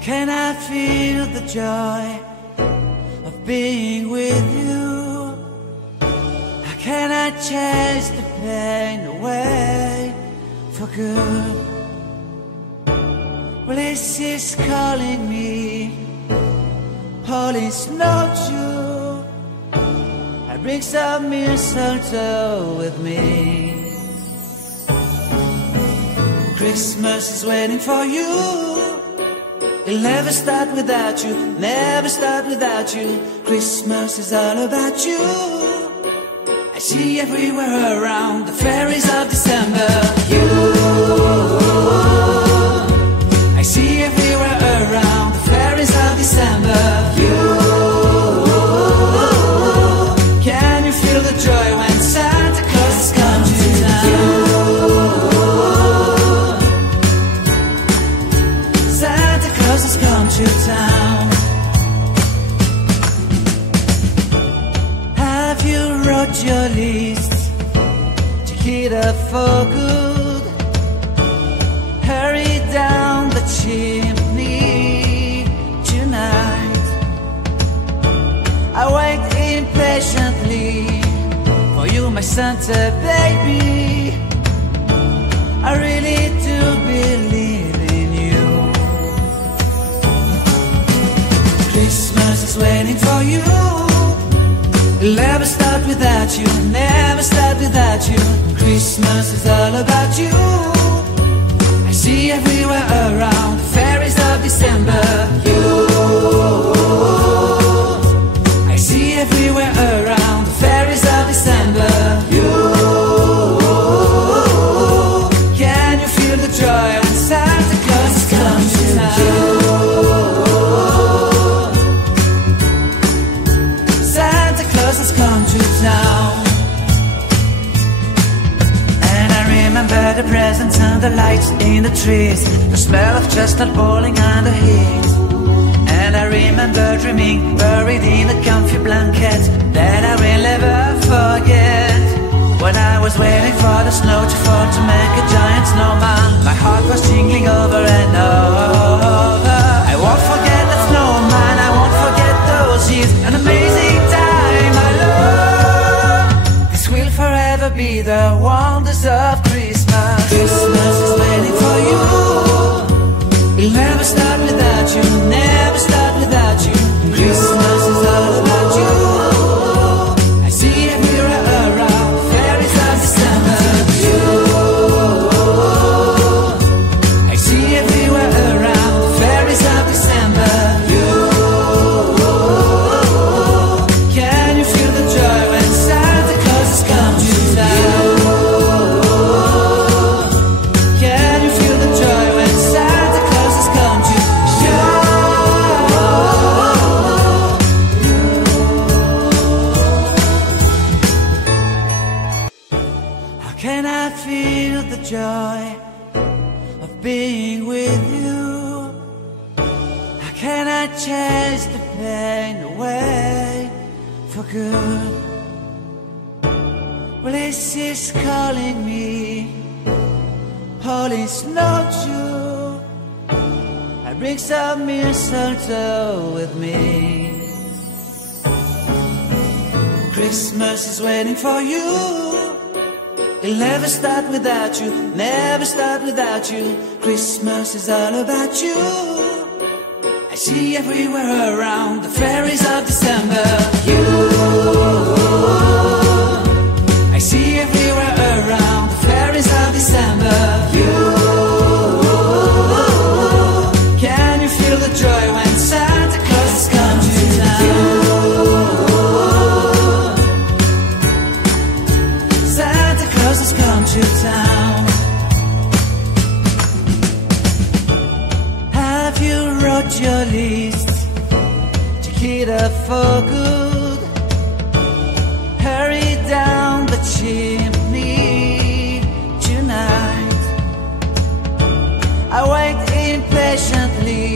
Can I feel the joy of being with you? How can I chase the pain away for good? Well, this is calling me, all is not true. I bring some mistletoe with me. Christmas is waiting for you. It'll never start without you, never start without you. Christmas is all about you. I see everywhere around the fairies of December. You, I see everywhere around the fairies of December. You, can you feel the joy when Santa Claus has come to town? Has come to town. Have you wrote your list? Check it up for good. Hurry down the chimney tonight. I wait impatiently for you, my Santa baby. I really do believe in you. Christmas is waiting for you. It'll never start without you, never start without you. Christmas is all about you. I see everywhere around the fairies of December. You, I see everywhere around the fairies of December. You, can you feel the joy when Santa Claus has come to town? Has come to town. And I remember the presents and the lights in the trees, the smell of chestnut boiling under heat. And I remember dreaming, buried in a comfy blanket that I will never forget. When I was waiting for the snow to fall to make a giant snowman, my heart was jingling over and over. I won't forget that snowman, I won't forget those years. An amazing time I love. This will forever be the wonders of Christmas. Christmas is waiting for you. It'll never start without you, never start without you. Christmas is all about you. I see everywhere around fairies of December. You, I see everywhere around fairies of December. You, can you feel the joy when Santa Claus has come to town? Can you feel the joy when Santa Claus has come to town? How can I feel the joy of being with you? How can I chase the pain away for good? Well, this is calling me, all is not true. I bring some mistletoe with me. Christmas is waiting for you. It'll never start without you, never start without you. Christmas is all about you. I see everywhere around the fairies of December. You, I see everywhere around the fairies of December. You, can you feel the joy when Santa Claus has come to town? Santa Claus has come to town. Have you wrote your list? Check it up for good. Hurry down the chimney tonight. I wait impatiently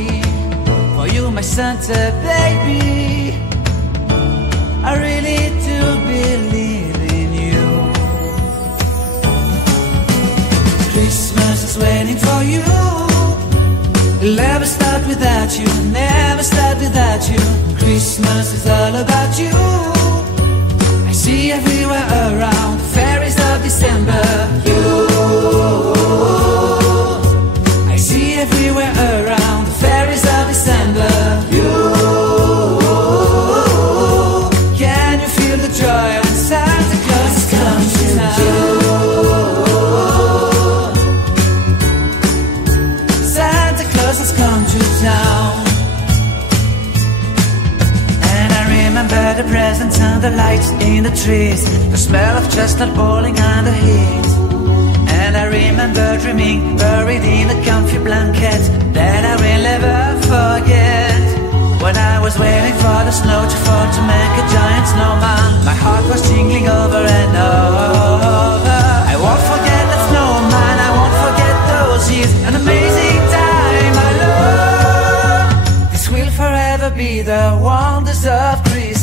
for you, my Santa baby. I really do believe in you. Christmas is waiting for you. It'll never start without you, never start without you. Christmas is all about you. I see everywhere around the fairies of December. You, I see everywhere around the fairies of December. You, can you feel the joy when Santa Claus comes to town? Santa Claus has come to town. And I remember the presents and the lights in the trees, the smell of chestnut boiling and the heat. And I remember dreaming, buried in a comfy blanket, that I will never forget. When I was waiting for the snow to fall to make a giant snowman, my heart was tingling over and over. I won't forget that snowman, I won't forget those years, an amazing time I love. This will forever be the wonders of Christmas.